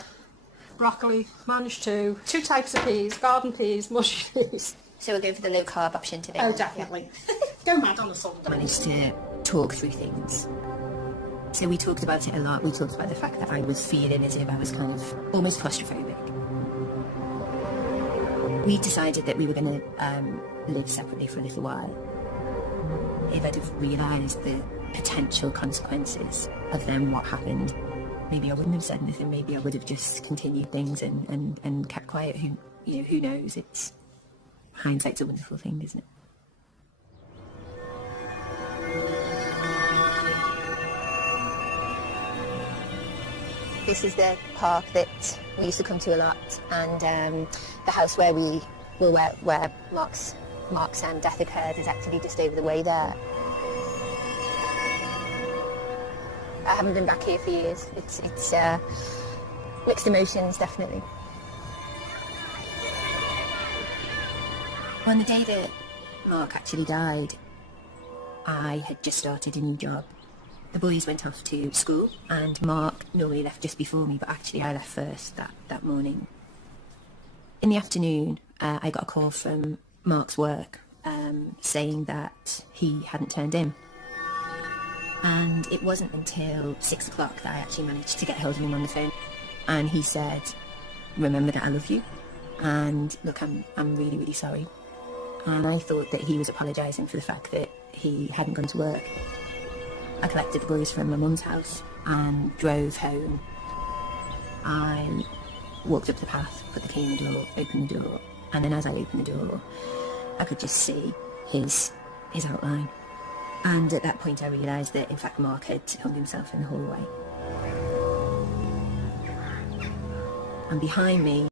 broccoli, managed to, 2 types of peas, garden peas, mushy peas. So we're going for the low carb option today. Oh, definitely. Go mad on a Sunday. Managed to talk through things. So we talked about it a lot. We talked about the fact that I was feeling as if I was kind of almost claustrophobic. We decided that we were going to live separately for a little while. If I'd have realised the potential consequences of then what happened, maybe I wouldn't have said anything. Maybe I would have just continued things and kept quiet. Who knows? It's hindsight's a wonderful thing, isn't it? This is the park that we used to come to a lot, and the house where Mark's death occurred is actually just over the way there. I haven't been back here for years. It's mixed emotions, definitely. On the day that Mark actually died, I had just started a new job. The boys went off to school, and Mark normally left just before me, but actually I left first that morning. In the afternoon, I got a call from Mark's work saying that he hadn't turned in. And it wasn't until 6 o'clock that I actually managed to get hold of him on the phone. And he said, "Remember that I love you, and look, I'm really, really sorry." And I thought that he was apologising for the fact that he hadn't gone to work. I collected the boys from my mum's house and drove home. I walked up the path, put the key in the door, opened the door, and then as I opened the door, I could just see his outline. And at that point I realised that in fact Mark had hung himself in the hallway. And behind me